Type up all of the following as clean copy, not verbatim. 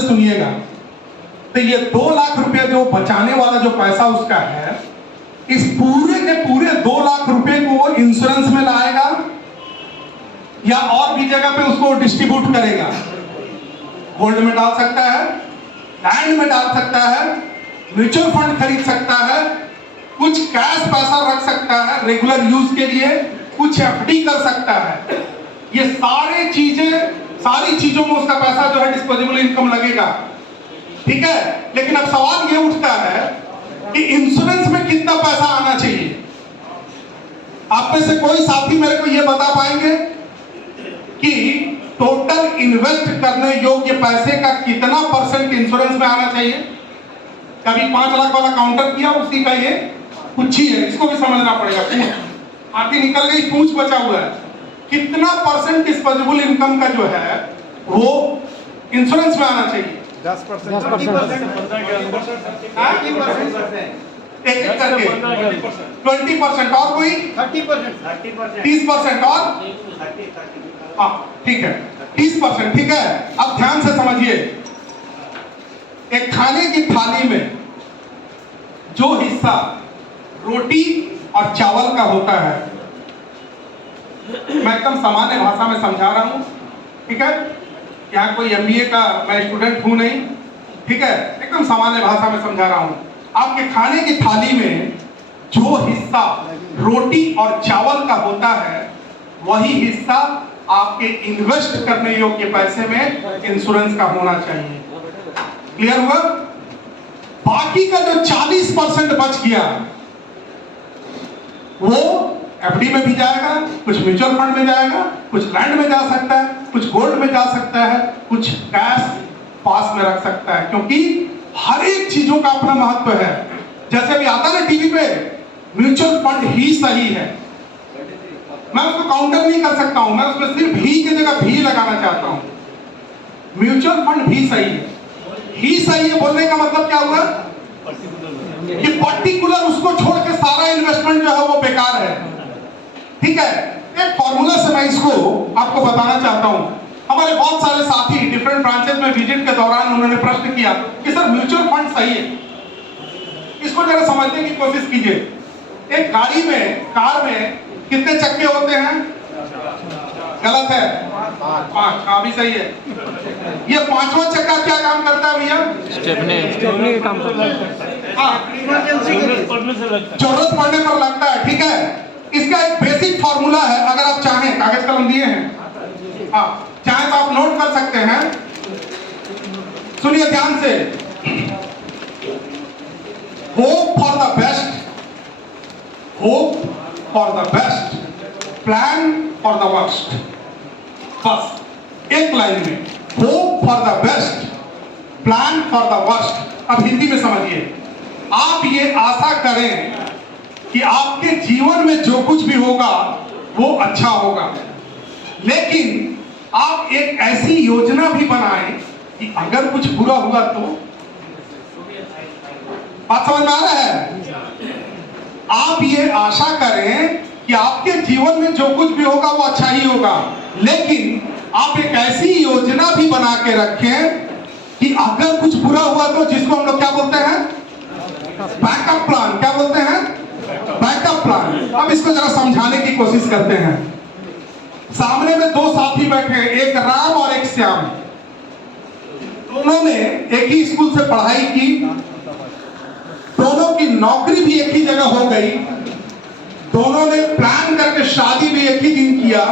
से सुनिएगा। तो ये 2 लाख रुपए जो बचाने वाला जो पैसा उसका है, इस पूरे के पूरे 2 लाख रुपए को वो इंश्योरेंस में लाएगा या और भी जगह पे उसको डिस्ट्रीब्यूट करेगा? गोल्ड में डाल सकता है, लैंड में डाल सकता है, म्यूचुअल फंड खरीद सकता है, कुछ कैश पैसा रख सकता है रेगुलर यूज के लिए, कुछ एफडी कर सकता है। ये सारी चीजों में उसका पैसा जो है डिस्पोजेबल इनकम लगेगा, ठीक है। लेकिन अब सवाल ये उठता है कि इंश्योरेंस में कितना पैसा आना चाहिए? आप में से कोई साथी मेरे को ये बता पाएंगे कि टोटल इन्वेस्ट करने योग्य पैसे का कितना परसेंट इंश्योरेंस में आना चाहिए? कभी 5 लाख वाला काउंटर किया, उसी का ये कुछ ही है, इसको भी समझना पड़ेगा। पूंछ आती निकल गई, पूंछ बचा हुआ है। कितना परसेंट डिस्पोजेबल इनकम का जो है वो इंश्योरेंस में आना चाहिए? 10%। एक एक करके 20%, और कोई 30%, 30% और हाँ ठीक है 30%, ठीक है। अब ध्यान से समझिए, एक खाने की थाली में जो हिस्सा रोटी और चावल का होता है, मैं एकदम सामान्य भाषा में समझा रहा हूं, ठीक है। यहाँ कोई एमबीए का मैं स्टूडेंट हूं नहीं, ठीक है, एकदम सामान्य भाषा में समझा रहा हूं। आपके खाने की थाली में जो हिस्सा रोटी और चावल का होता है, वही हिस्सा आपके इन्वेस्ट करने योग्य पैसे में इंश्योरेंस का होना चाहिए। क्लियर हुआ? बाकी का जो 40% बच गया वो एफडी में भी जाएगा, कुछ म्यूचुअल फंड में जाएगा, कुछ लैंड में जा सकता है, कुछ गोल्ड में जा सकता है, कुछ कैश पास में रख सकता है, क्योंकि हर एक चीजों का अपना महत्व है। जैसे अभी आता ना टीवी पे, म्यूचुअल फंड ही सही है, मैं उसको काउंटर नहीं कर सकता हूं, मैं उसमें सिर्फ ही की जगह भी लगाना चाहता हूं। म्यूचुअल फंड भी सही है, ही सही है बोलने का मतलब क्या हुआ कि पर्टिकुलर उसको छोड़ के सारा इन्वेस्टमेंट जो है वो बेकार है, ठीक है। एक फॉर्मूला से मैं इसको आपको बताना चाहता हूं। हमारे बहुत सारे साथी डिफरेंट ब्रांचेस में विजिट के दौरान उन्होंने प्रश्न किया कि सर म्यूचुअल फंड सही है, इसको जरा समझने की कोशिश कीजिए। एक गाड़ी में, कार में कितने चक्के होते हैं? गलत है, 5। हाँ भी सही है। ये 5वां चक्का क्या काम करता है भैया? स्टेपनी काम करता है। हाँ, जरूरत पड़ने पर लगता है, ठीक है। इसका एक बेसिक फॉर्मूला है, अगर आप चाहें, कागज कलम दिए हैं, हाँ चाहे तो आप नोट कर सकते हैं। सुनिए ध्यान से, hope for the best, hope for the best, plan for the worst. बस एक लाइन में, hope for the best, plan for the worst. अब हिंदी में समझिए, आप ये आशा करें कि आपके जीवन में जो कुछ भी होगा वो अच्छा होगा, लेकिन आप एक ऐसी योजना भी बनाएं कि अगर कुछ बुरा हुआ तो। बात समझ में आ रहा है? आप ये आशा करें कि आपके जीवन में जो कुछ भी होगा वो अच्छा ही होगा, लेकिन आप एक ऐसी योजना भी बना के रखें कि अगर कुछ बुरा हुआ तो, जिसको हम लोग क्या बोलते हैं? Backup plan. क्या बोलते हैं? Backup plan. अब इसको जरा समझाने की कोशिश करते हैं। सामने में 2 साथी बैठे हैं, एक राम और एक श्याम। दोनों ने एक ही स्कूल से पढ़ाई की, दोनों की नौकरी भी एक ही जगह हो गई, दोनों ने प्लान करके शादी भी एक ही दिन किया,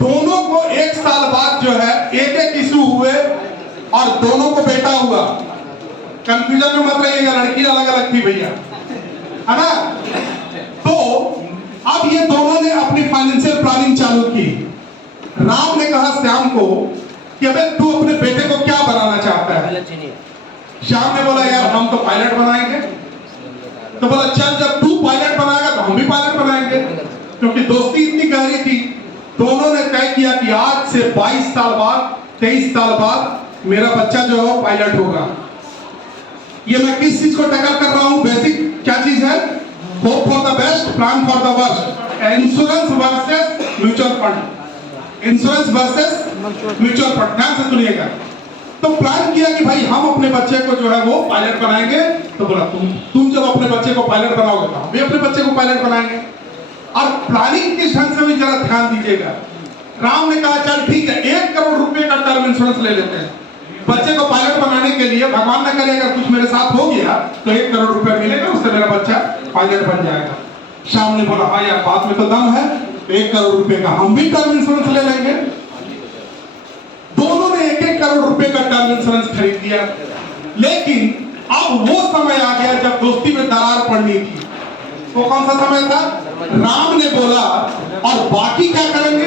दोनों को 1 साल बाद जो है एक इशू हुए और दोनों को बेटा हुआ। कंफ्यूजन में मत रहिएगा, लड़की अलग अलग थी भैया, है ना। तो अब ये दोनों ने अपनी फाइनेंशियल प्लानिंग चालू की। राम ने कहा श्याम को कि अबे तू अपने बेटे को क्या बनाना चाहता है? श्याम ने बोला यार हम तो पायलट बनाएंगे। तो बोला चल, जब तू पायलट बनाएगा तो हम भी पायलट बनाएंगे, क्योंकि दोस्ती इतनी गहरी थी। दोनों ने तय किया कि आज से 22 साल बाद, 23 साल बाद मेरा बच्चा जो है पायलट होगा। ये मैं किस चीज को टैकल कर रहा हूं? बेसिक क्या चीज है? Hope for the best, plan for the worst. Insurance versus mutual fund, insurance versus mutual fund. ध्यान से सुनिएगा। तो प्लान किया कि भाई हम अपने बच्चे को जो है वो पायलट बनाएंगे। तो बोला तुम जब अपने बच्चे को पायलट बनाओगे तो हम भी अपने बच्चे को पायलट बनाएंगे। और प्लानिंग किस ढंग से भी जरा ध्यान दीजिएगा। राम ने कहा चल ठीक है 1 करोड़ रुपए का टर्म इंश्योरेंस ले लेते हैं बच्चे को पायलट बनाने के लिए। भगवान न करे अगर कुछ मेरे साथ हो गया तो 1 करोड़ रुपया मिलेगा, उससे मेरा बच्चा पायलट बन जाएगा। श्याम ने बोला हाँ यार बात में तो दम है, 1 करोड़ रुपए का हम भी टर्म इंश्योरेंस ले लेंगे। दोनों ने 1-1 करोड़ रुपए का टर्म इंश्योरेंस खरीद लिया। लेकिन अब वो समय आ गया जब दोस्ती में दरार पड़नी थी। वो कौन सा समय था? राम ने बोला और बाकी क्या करेंगे?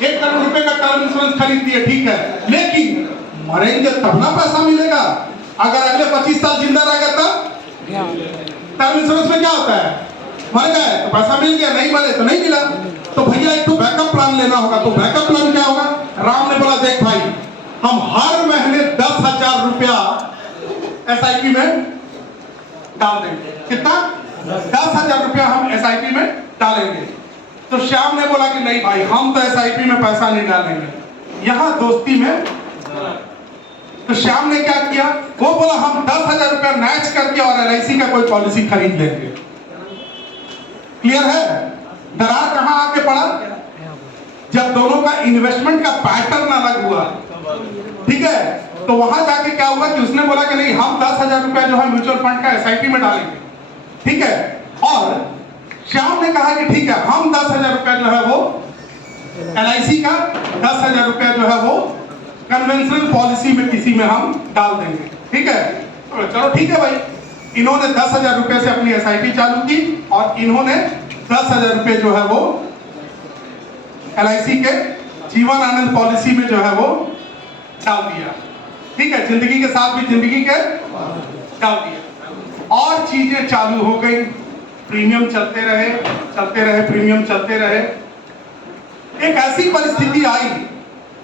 1 करोड़ रुपए का टर्म इंश्योरेंस खरीद दिए, ठीक है, लेकिन मरेंगे तब ना पैसा मिलेगा। अगर अगले 25 साल जिंदा रह गए तब टर्म इंश्योरेंस में क्या होता है? मर गए तो पैसा मिल गया, नहीं मरे तो नहीं मिला। तो भैया एक तो बैकअप प्लान लेना होगा। तो बैकअप प्लान क्या होगा? राम ने बोला देख भाई हम हर महीने 10,000 रुपया SIP में डाल देंगे। कितना? 10,000 रुपया हम SIP में डालेंगे। तो श्याम ने बोला कि नहीं भाई हम तो SIP में पैसा नहीं डालेंगे, यहां दोस्ती में। तो श्याम ने क्या किया? वो बोला हम 10,000 रुपया मैच करके और LIC का कोई पॉलिसी खरीद लेंगे। क्लियर है? दरार कहां आके पड़ा? जब दोनों का इन्वेस्टमेंट का पैटर्न अलग हुआ, ठीक है, तो वहां जाके क्या हुआ कि उसने बोला कि नहीं हम 10,000 रुपया जो है म्यूचुअल फंड का SIP में डालेंगे, ठीक है, और श्याम ने कहा कि ठीक है हम 10,000 रुपया जो है वो LIC का 10,000 रुपया जो है वो कन्वेंशनल पॉलिसी में किसी में हम डाल देंगे, ठीक है। तो चलो ठीक है भाई, इन्होंने 10,000 रुपए से अपनी SIP चालू की और इन्होंने 10,000 रुपए जो है वो LIC के जीवन आनंद पॉलिसी में जो है वो डाल दिया, ठीक है, जिंदगी के साथ भी जिंदगी के डाल दिया। और चीजें चालू हो गई, प्रीमियम चलते रहे, प्रीमियम चलते रहे। एक ऐसी परिस्थिति आई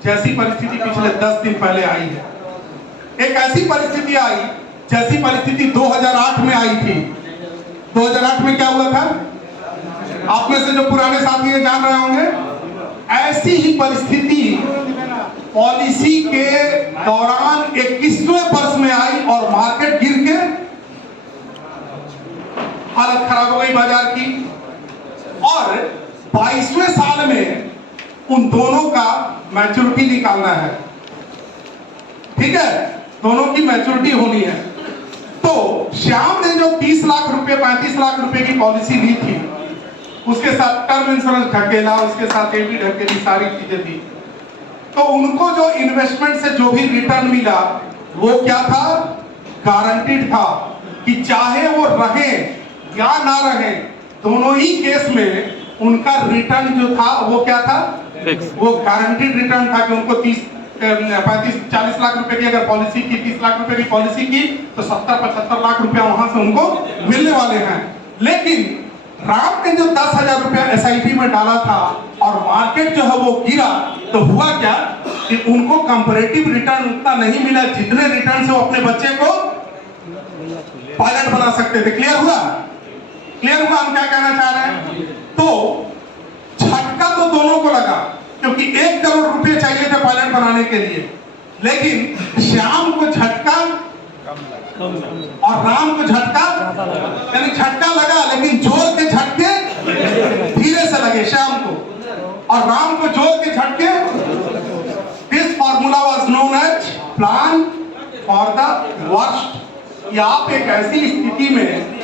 जैसी परिस्थिति पिछले 10 दिन पहले आई है। एक ऐसी परिस्थिति आई जैसी परिस्थिति 2008 में आई थी। 2008 में क्या हुआ था? आप में से जो पुराने साथी हैं जान रहे होंगे। ऐसी ही परिस्थिति पॉलिसी के दौरान 21वें वर्ष में आई और मार्केट गिर के हालत खराब हो गई बाजार की। और 22वें साल में उन दोनों का मैच्योरिटी निकालना है, ठीक है, दोनों की मैच्योरिटी होनी है। तो श्याम ने जो 30 लाख रुपए 35 लाख रुपए की पॉलिसी ली थी, उसके साथ टर्म इंश्योरेंस ढकेला, उसके साथ एबी ढकेली, सारी चीजें दी। तो उनको जो इन्वेस्टमेंट से जो भी रिटर्न मिला वो क्या था? गारंटीड था कि चाहे वो रहे या ना रहे, दोनों ही केस में उनका रिटर्न जो था वो क्या था? वो गारंटीड रिटर्न था कि उनको 35-40 लाख रुपए की अगर पॉलिसी की, 30 लाख रुपए की पॉलिसी की, तो 70-75 लाख रुपया वहां से उनको मिलने वाले हैं। लेकिन राम ने जो 10,000 रुपया SIP में डाला था और मार्केट जो है वो गिरा, तो हुआ क्या कि उनको कंपैरेटिव रिटर्न उतना नहीं मिला जितने रिटर्न से वो अपने बच्चे को पायलट बना सकते थे। क्लियर हुआ? क्लियर हुआ हम क्या कहना चाह रहे हैं? तो झटका तो दोनों को लगा क्योंकि 1 करोड़ रुपए चाहिए थे पायलट बनाने के लिए, लेकिन श्याम को झटका और राम को झटका, यानी झटका लगा लेकिन जोर के झटके धीरे से लगे श्याम को, और राम को जोर के झटके। This formula was known as plan for the worst. या आप एक ऐसी स्थिति में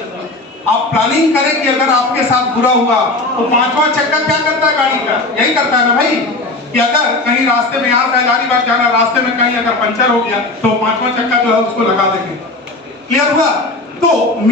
आप प्लानिंग करें कि अगर आपके साथ बुरा हुआ तो 5वां चक्का क्या करता है गाड़ी का? यही करता है ना भाई, कि अगर कहीं रास्ते में यहाँ से गाड़ी बात जाना, रास्ते में कहीं अगर पंचर हो गया तो 5वां चक्का जो है उसको लगा देंगे। क्लियर हुआ? तो